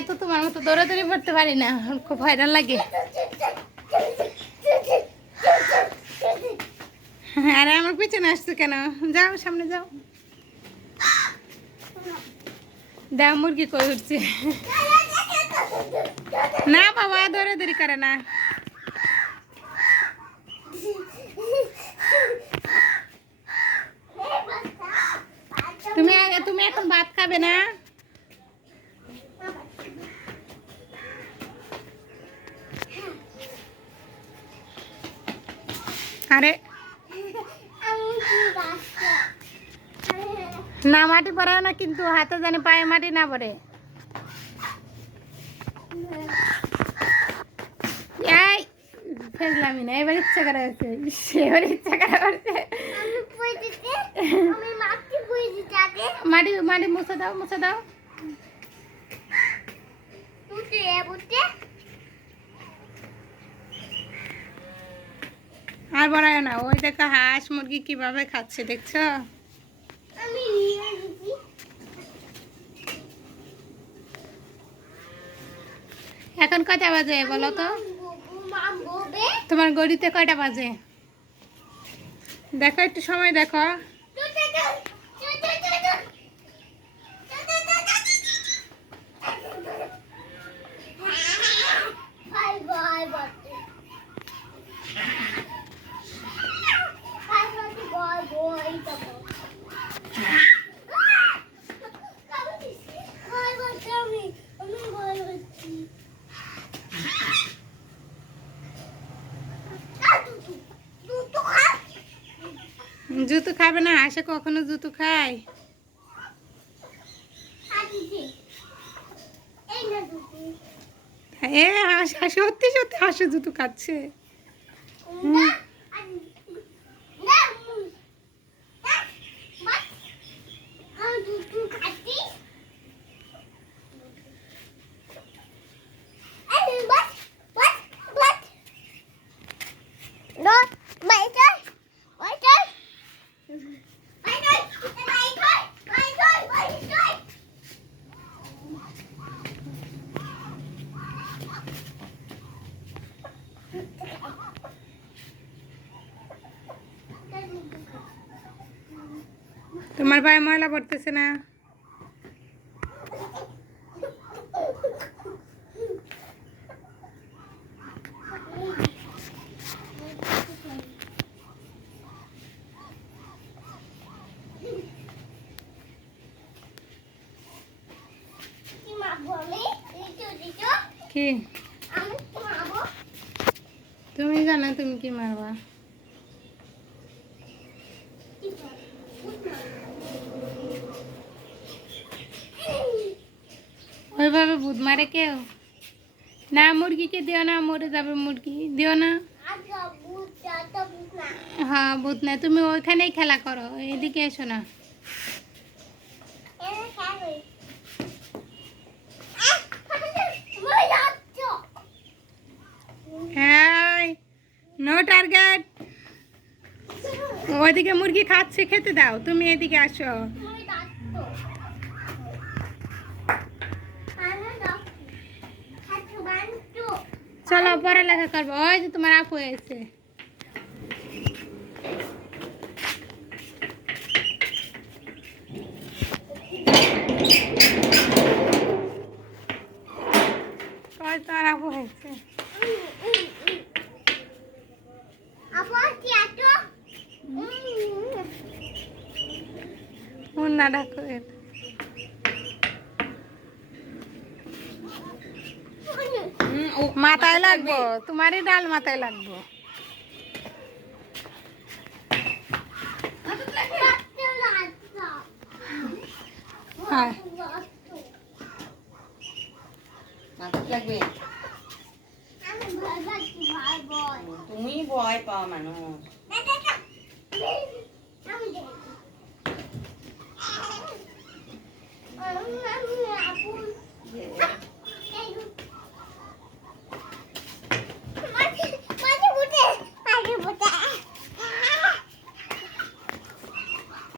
এত তোমার মতো দৌড়াদৌড়ি করতে পারি না, খুব হয়রান লাগে। আরে আমার পিছনে আসছো কেন? যাও সামনে যাও। দেখ মুরগি কই উঠছে। না বাবা দৌড়াদৌড়ি করে না। তুমি এখন ভাত খাবে না? আরে না মাটি পড়ায় না, কিন্তু হাতে জানি পায়ে মাটি না পড়ে। এই ফেললামই না, এবার ইচ্ছা করা হচ্ছে, এবার ইচ্ছা করা করছে। মাটি মাটি মুছে দাও, মুছে দাও। আর বড়ায় না, ওই দেখো হাঁস মুরগি কিভাবে খাচ্ছে দেখছো? এখন কয়টা বাজে বলো তো? তোমার গড়িতে কয়টা বাজে দেখো, একটু সময় দেখো। জুতো খাবে না? হাঁসে কখনো জুতো খায়? এ হাঁস সত্যি সত্যি হাঁসে জুতো খাচ্ছে। তোমার পায়ে ময়লা পড়তেছে না? কি তুমি জানো তুমি কি মারবা? ওইভাবে ভূত মারে কেউ? না মুরগিকে দিও না, মরে যাবে মুরগি, দিও না। হ্যাঁ ভূত না, তুমি ওইখানেই খেলা করো, এদিকে এসো না। No target. ওইদিকে মুরগি খাচ্ছে, খেতে দাও, তুমি এদিকে আসো। চলো পড়ালেখা করবো। ওই যে তোমার আপু এসে। তোমার আপু হয়েছে না ডাকো। মাথায় লাগবো, তোমারই ডাল মাথায় লাগবো। হ্যাঁ তুমি ভয় পাও মানুষ।